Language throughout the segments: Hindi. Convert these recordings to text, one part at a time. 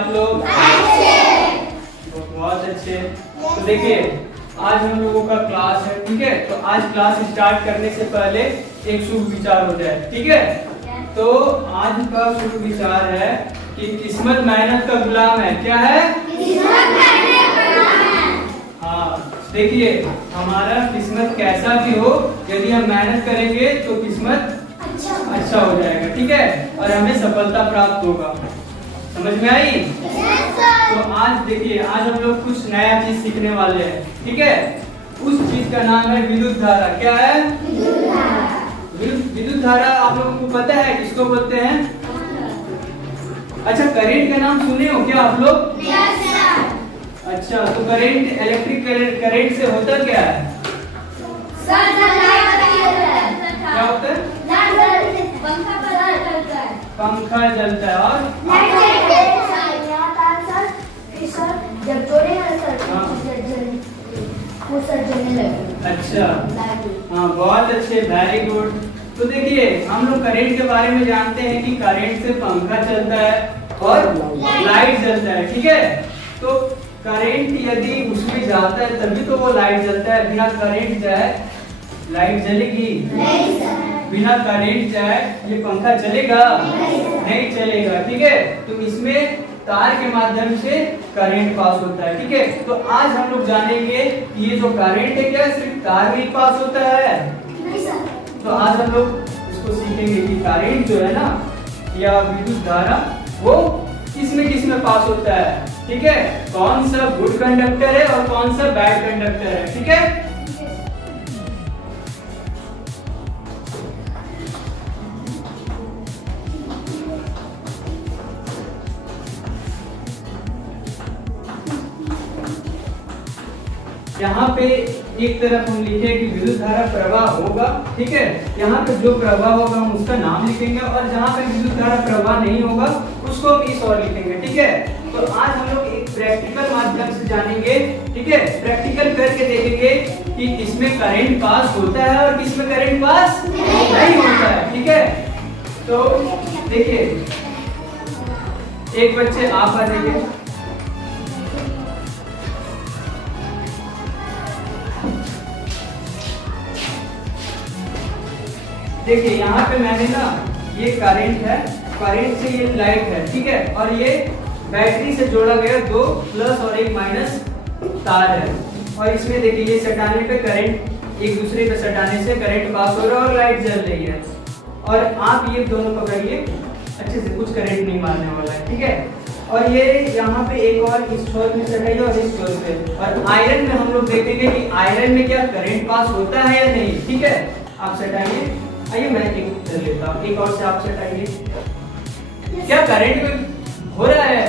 आप लोग? बहुत अच्छे। तो देखिए आज हम लोगों का क्लास है, ठीक है। तो आज क्लास स्टार्ट करने से पहले एक शुभ विचार हो जाए, ठीक है। तो आज का शुभ विचार है कि किस्मत मेहनत का गुलाम है। क्या है? किस्मत मेहनत का गुलाम है। हाँ, देखिए हमारा किस्मत कैसा भी हो, यदि हम मेहनत करेंगे तो किस्मत अच्छा हो जाएगा, ठीक है, और हमें सफलता प्राप्त होगा। समझ में आई? तो आज देखिए आज हम लोग कुछ नया चीज सीखने वाले हैं, ठीक है। उस चीज का नाम है विद्युत धारा। क्या है? विद्युत धारा आप लोगों को पता है किसको बोलते हैं? अच्छा, करंट का नाम सुने हो क्या आप लोग? अच्छा, तो करंट इलेक्ट्रिक करंट से होता क्या है? क्या होता है? पंखा जलता है और जब जोड़े अच्छा, हाँ बहुत अच्छे, वेरी गुड। तो देखिए हम लोग करंट के बारे में जानते हैं कि करंट से पंखा चलता है और लाइट जलता है, ठीक है। तो करंट यदि उसमें जाता है तभी तो वो लाइट जलता है। बिना करंट जाए लाइट जलेगी? बिना करंट जाए ये पंखा चलेगा? नहीं चलेगा, ठीक है। तो इसमें तार के माध्यम से करंट पास होता है, ठीक है। तो आज हम लोग जानेंगे कि ये जो करंट है क्या सिर्फ तार में ही पास होता है? तो आज हम लोग इसको सीखेंगे कि करंट जो है ना या विद्युत धारा वो किस में पास होता है, ठीक है। कौन सा गुड कंडक्टर है और कौन सा बैड कंडक्टर है, ठीक है। यहाँ पे एक तरफ हम लिखे कि विद्युत धारा प्रवाह होगा, ठीक है। यहाँ पे जो प्रवाह होगा हम उसका नाम लिखेंगे और जहाँ पे विद्युत धारा प्रवाह नहीं होगा उसको हम इस और लिखेंगे, ठीक है। तो आज हम लोग एक प्रैक्टिकल माध्यम से जानेंगे, ठीक है। प्रैक्टिकल करके देखेंगे कि किसमें करंट पास होता है और किसमें करंट पास नहीं होता है, ठीक है। तो देखिए एक बच्चे आप आ जाइए। देखिए यहाँ पे मैंने ना ये करंट है, करंट से ये लाइट है, ठीक है। और ये बैटरी से जोड़ा गया दो प्लस और एक माइनस तार है। और इसमें देखिए ये सटाने पे करंट एक दूसरे पे सटाने से करंट पास हो रहा है और लाइट जल रही है। और आप ये दोनों पकड़िए अच्छे से, कुछ करंट नहीं मारने वाला है, ठीक है। और ये यहाँ पे एक और इस छोर में सटाइए और इस छोर पे। और आयरन में हम लोग देखेंगे कि आयरन में क्या करंट पास होता है या नहीं, ठीक है। आप सटाइए, आइए मैं एक कर लेता हूँ, एक और से आप सटाइए। क्या करंट में हो रहा है?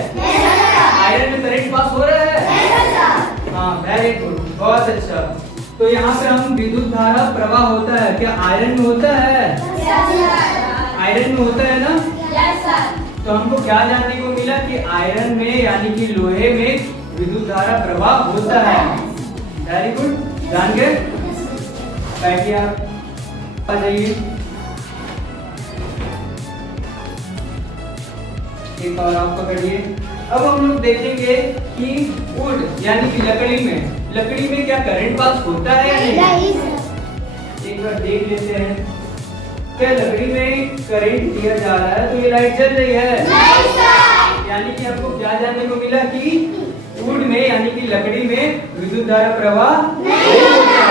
आयरन में करंट पास हो रहा है? हाँ वेरी गुड, बहुत अच्छा। तो यहाँ पे हम विद्युत धारा प्रवाह होता है, क्या आयरन में होता है? आयरन में होता है ना? तो हमको क्या जानने को मिला कि आयरन में यानी कि लोहे में विद्युत धारा प्रवाह होता है। वेरी गुड, जान गए। बैठिए आप, आ जाइए। एक और आप पकड़िए। अब हम लोग देखेंगे कि वुड यानी कि लकड़ी में क्या करंट पास होता है या नहीं? एक बार देख लेते हैं। क्या लकड़ी में करंट दिया जा रहा है तो ये लाइट जल रही है? यानी कि आपको क्या जानने को मिला कि वुड में यानी कि लकड़ी में विद्युत धारा प्रवाह नहीं होता।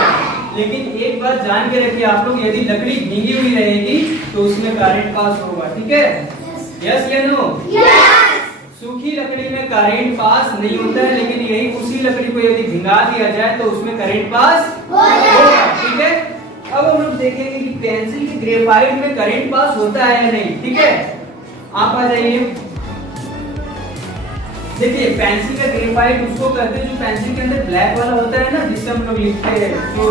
लेकिन एक बात जान के रखिए आप लोग, यदि लकड़ी भीगी हुई रहेगी तो उसमें करंट पास होगा, ठीक है। यस या नो? सूखी लकड़ी में करंट पास नहीं होता है, लेकिन यही उसी लकड़ी को यदि भिंगा दिया जाए तो उसमें करंट पास होगा, ठीक है। अब हम लोग देखेंगे कि पेंसिल के ग्रेफाइट में करंट पास होता है या नहीं, ठीक है। आप आ जाइए। देखिए पेंसिल का ग्रेफाइट उसको कहते हैं जो पेंसिल के अंदर ब्लैक वाला होता है ना, जिससे हम लोग लिखते हैं तो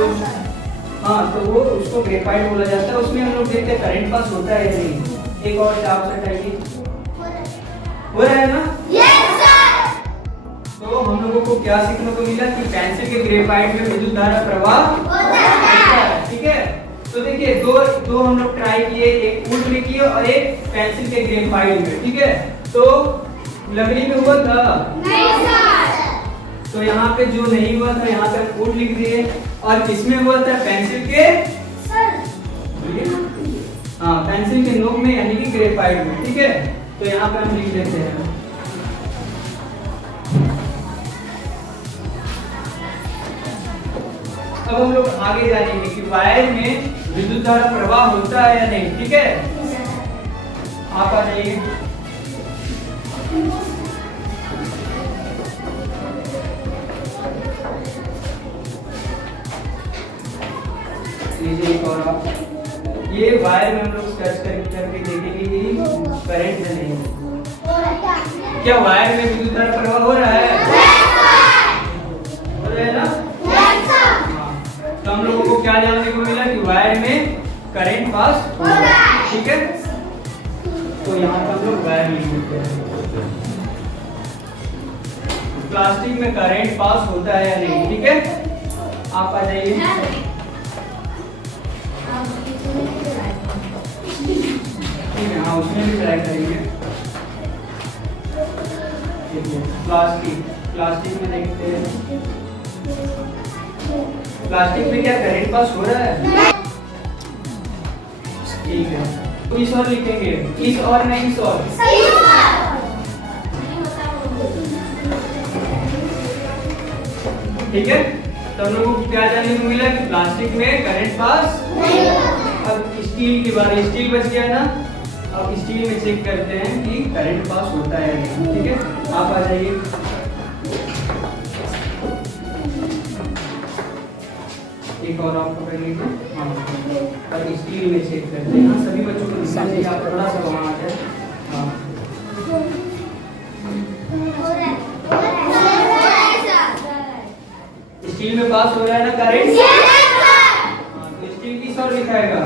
हाँ, तो वो उसको ग्रेफाइट बोला जाता है। उसमें हम लोग देखते हैं करंट पास होता है या नहीं। एक और चाप सटाइए। हो रहा है ना? Yes sir. तो हम लोगों को क्या सीखने को मिला कि पेंसिल के ग्रेफाइट में विद्युत धारा प्रवाह होता है, ठीक है। तो देखिए दो हम लोग ट्राई किए, एक वुड में किए और एक पेंसिल के ग्रेफाइट में, ठीक है। तो लकड़ी में हुआ था? नहीं सर। तो यहाँ पे जो नहीं हुआ था यहाँ पे फूड लिख दिए। और किसमें हुआ था? पेंसिल के सर हाँ पेंसिल के नोक में यानी कि ग्रेफाइट में। ठीक है, तो यहाँ पे हम लिख देते हैं। अब हम लोग आगे जानेंगे कि वायर में विद्युत धारा प्रवाह होता है या नहीं। ठीक है, आप आ जाइए। लीजिए एक और आप। ये वायर में हम लोग सर्च करके देखेंगे कि करंट है नहीं। क्या वायर में विद्युत धारा प्रवाह हो रहा है? हो रहा है ना? हाँ। तो हम लोगों को क्या जानने को मिला कि वायर में करंट पास हो रहा है। ठीक है, तो यहाँ पर हम लोग वायर लिख देते हैं। प्लास्टिक में करंट पास होता है या नहीं। ठीक है, आप आ जाइए। हाँ उसमें भी ट्राई करेंगे। प्लास्टिक में देखते हैं प्लास्टिक में क्या करंट पास हो रहा है? ठीक है, तो इस और लिखेंगे, इस और नहीं इस और। ठीक है, तो हम लोगों को क्या जानने को मिला कि प्लास्टिक में करंट पास नहीं होता। अब स्टील की बात, स्टील बच गया ना। अब स्टील में चेक करते हैं कि करंट पास होता है या नहीं। ठीक है, आप आ जाइए। एक और आप पकड़ लीजिए। हाँ, अब स्टील में चेक करते हैं। हाँ, सभी बच्चों को समझिए, आप थोड़ा सा वहाँ आ जाए। हाँ, स्टील में पास हो रहा है ना करंट? हाँ, तो स्टील किस और लिखाएगा?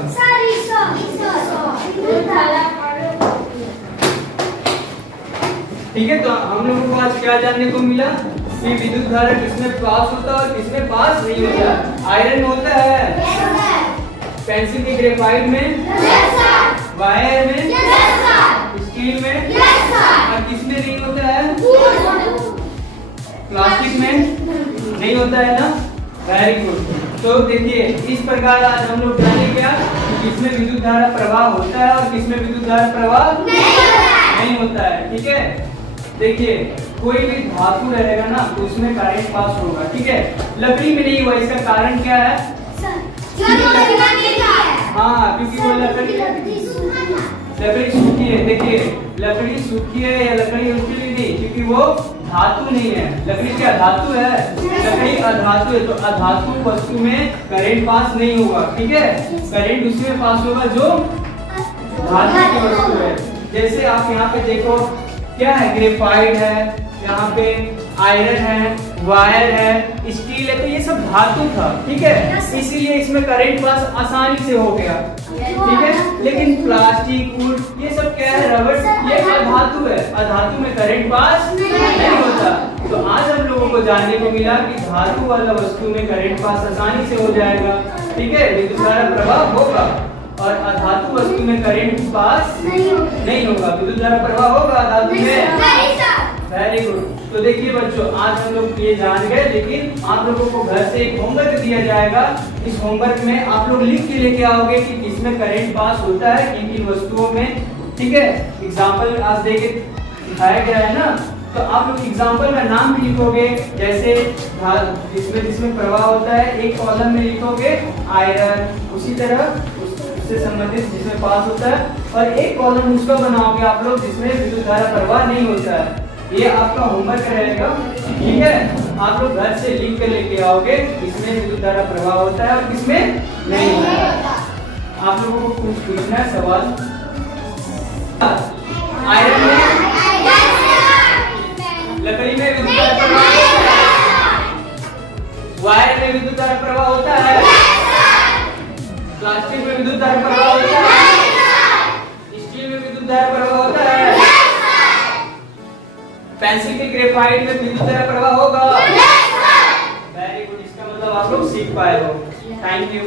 ठीक है, तो हम लोगों को आज क्या जानने को मिला कि विद्युत धारा किसमें पास होता है और किसमें पास नहीं होता। आयरन में होता है, पेंसिल के ग्रेफाइट में, वायर में, स्टील में, और किसमें नहीं होता है? प्लास्टिक में नहीं होता है ना। Very good. तो देखिए इस प्रकार आज हम लोग जाने क्या कि किसमें विद्युत धारा प्रवाह होता है और किसमें विद्युत धारा प्रवाह नहीं होता है। ठीक है, देखिए कोई भी धातु रहेगा ना तो उसमें करंट पास होगा। ठीक है, लकड़ी में नहीं हुआ, इसका कारण क्या है? हाँ, क्योंकि वो लकड़ी सूखी है। देखिए लकड़ी सूखी है या लकड़ी उजली नहीं, क्योंकि वो धातु नहीं है। लकड़ी क्या धातु है? लकड़ी अधातु है, तो अधातु वस्तु में करंट पास नहीं होगा। ठीक है, करंट उसी में पास होगा जो धातु की वस्तु है। जैसे आप यहाँ पे देखो क्या है, ग्रेफाइट है, यहाँ पे आयरन है, वायर है, स्टील है, तो ये सब धातु था। ठीक है, इसीलिए इसमें करंट पास आसानी से हो गया। ठीक है, लेकिन प्लास्टिक, वुड ये सब क्या है? रबड़, ये अधातु है। अधातु में करंट पास नहीं होता। तो आज हम लोगों को जानने को मिला कि धातु वाला वस्तु में करंट पास आसानी से हो जाएगा। ठीक है, विद्युत धारा प्रवाह होगा और अधातु वस्तु में करंट पास नहीं होगा। विद्युत धारा प्रवाह होगा अधातु में। Very good. तो देखिए बच्चों आज हम लोग ये जान गए, लेकिन आप लोगों को घर से एक होमवर्क दिया जाएगा। इस होमवर्क में आप लोग लिख के लेके आओगे कि किसमें करंट पास होता है, किन किन वस्तुओं में। ठीक है, एग्जाम्पल आज देके दिखाया गया है ना, तो आप लोग एग्जाम्पल में नाम भी लिखोगे। जैसे जिसमें प्रवाह होता है एक कॉलम में लिखोगे आयरन, उसी तरह उससे संबंधित जिसमें पास होता है, और एक कॉलम उसका बनाओगे आप लोग जिसमें विद्युत धारा प्रवाह नहीं होता है। ये आपका होमवर्क रहेगा। ठीक है, आप लोग घर से लिख कर लेके आओगे किसमें विद्युत धारा प्रवाह होता है और किसमें नहीं होता है। आप लोगों को कुछ पूछना है सवाल? आयरन में, लकड़ी में विद्युत धारा प्रवाह होता है, वायर में विद्युत धारा प्रवाह होता है, प्लास्टिक में विद्युत धारा प्रवाह होता है, स्टील में विद्युत धारा प्रवाह होता है, पेंसिल के ग्रेफाइट में विद्युत धारा प्रवाह होगा। वेरी गुड, इसका मतलब आप लोग सीख पाए हो। Thank you.